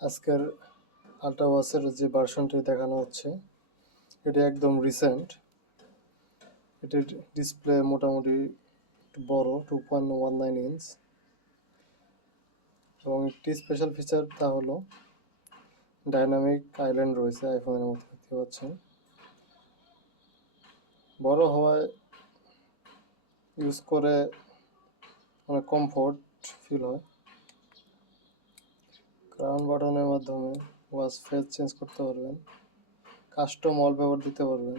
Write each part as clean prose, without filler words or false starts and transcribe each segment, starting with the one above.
আজকের আল্ট্রা ওয়াচের যে ভার্সনটি দেখানো হচ্ছে এটি একদম রিসেন্ট। এটির ডিসপ্লে মোটামুটি বড় 2.19 ইঞ্চ এবং একটি স্পেশাল ফিচার তা হলো ডাইনামিক আইল্যান্ড রয়েছে আইফোনের মতো দেখতে পাচ্ছেন। বড় হওয়ায় ইউজ করে অনেক কমফোর্ট ফিল হয়। ক্রাউন বাটনের মাধ্যমে ওয়াচ ফেস চেঞ্জ করতে পারবেন, কাস্টম ওয়ালপেপার দিতে পারবেন।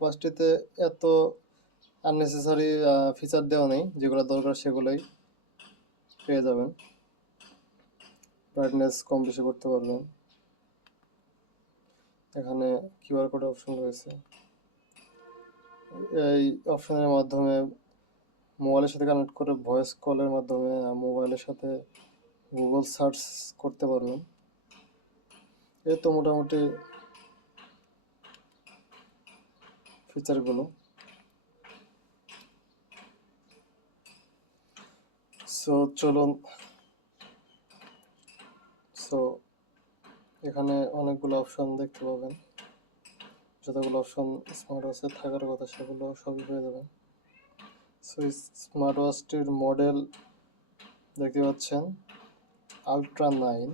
ওয়াচটিতে এত আননেসেসারি ফিচার দেওয়া নেই, যেগুলো দরকার সেগুলোই পেয়ে যাবেন। ব্রাইটনেস কম বেশি করতে পারবেন। এখানে কিউআর কোড অপশন রয়েছে। এই অপশনের মাধ্যমে মোবাইলের সাথে কানেক্ট করে ভয়েস কলের মাধ্যমে মোবাইলের সাথে গুগল সার্চ করতে পারবেন। এই তো মোটামুটি ফিচারগুলো। চলুন। এখানে অনেকগুলো অপশন দেখতে পাবেন। যতগুলো অপশন স্মার্ট ওয়াচে থাকার কথা সেগুলো সবই পেয়ে যাবেন। স্মার্ট ওয়াচটির মডেল দেখতে পাচ্ছেন আল্ট্রা 9।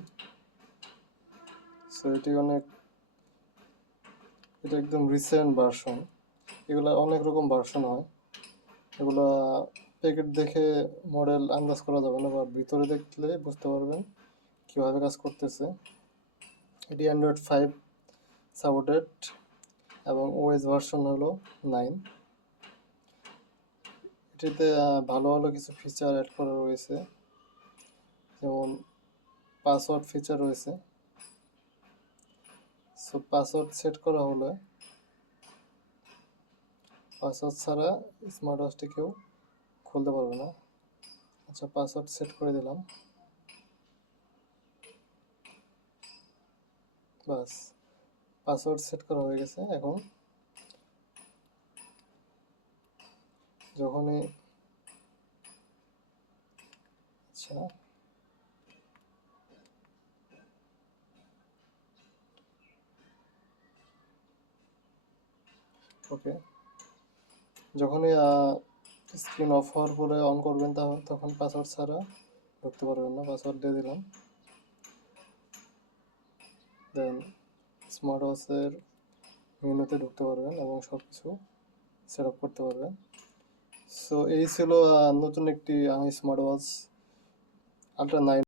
এটা একদম রিসেন্ট ভার্সন। এগুলা অনেক রকম ভার্সন হয়, এগুলা প্যাকেট দেখে মডেল আন্দাজ করা যাবে না, বা ভিতরে দেখলে বুঝতে পারবেন কীভাবে কাজ করতেছে। এটি অ্যান্ড্রয়েড 5 সাপোর্টেড এবং ওএস ভার্সন হলো 9। এটিতে ভালো ভালো কিছু ফিচার অ্যাড করা রয়েছে, যেমন পাসওয়ার্ড ফিচার রয়েছে। পাসওয়ার্ড সেট করা হলে পাসওয়ার্ড ছাড়া স্মার্ট ওয়াচটি কেউ খুলতে পারবে না। আচ্ছা, পাসওয়ার্ড সেট করে দিলাম, বাস পাসওয়ার্ড সেট করা হয়ে গেছে। এখন যখনই আচ্ছা ওকে, যখনই স্ক্রিন অফ হওয়ার পরে অন করবেন তখন পাসওয়ার্ড ছাড়া ঢুকতে পারবেন না। পাসওয়ার্ড দিয়ে দিলাম, দেন স্মার্ট ওয়াচের মেনুতে ঢুকতে পারবেন এবং সব কিছু সেট আপ করতে পারবেন। এই ছিল নতুন একটি স্মার্ট ওয়াচ আল্ট্রা 9।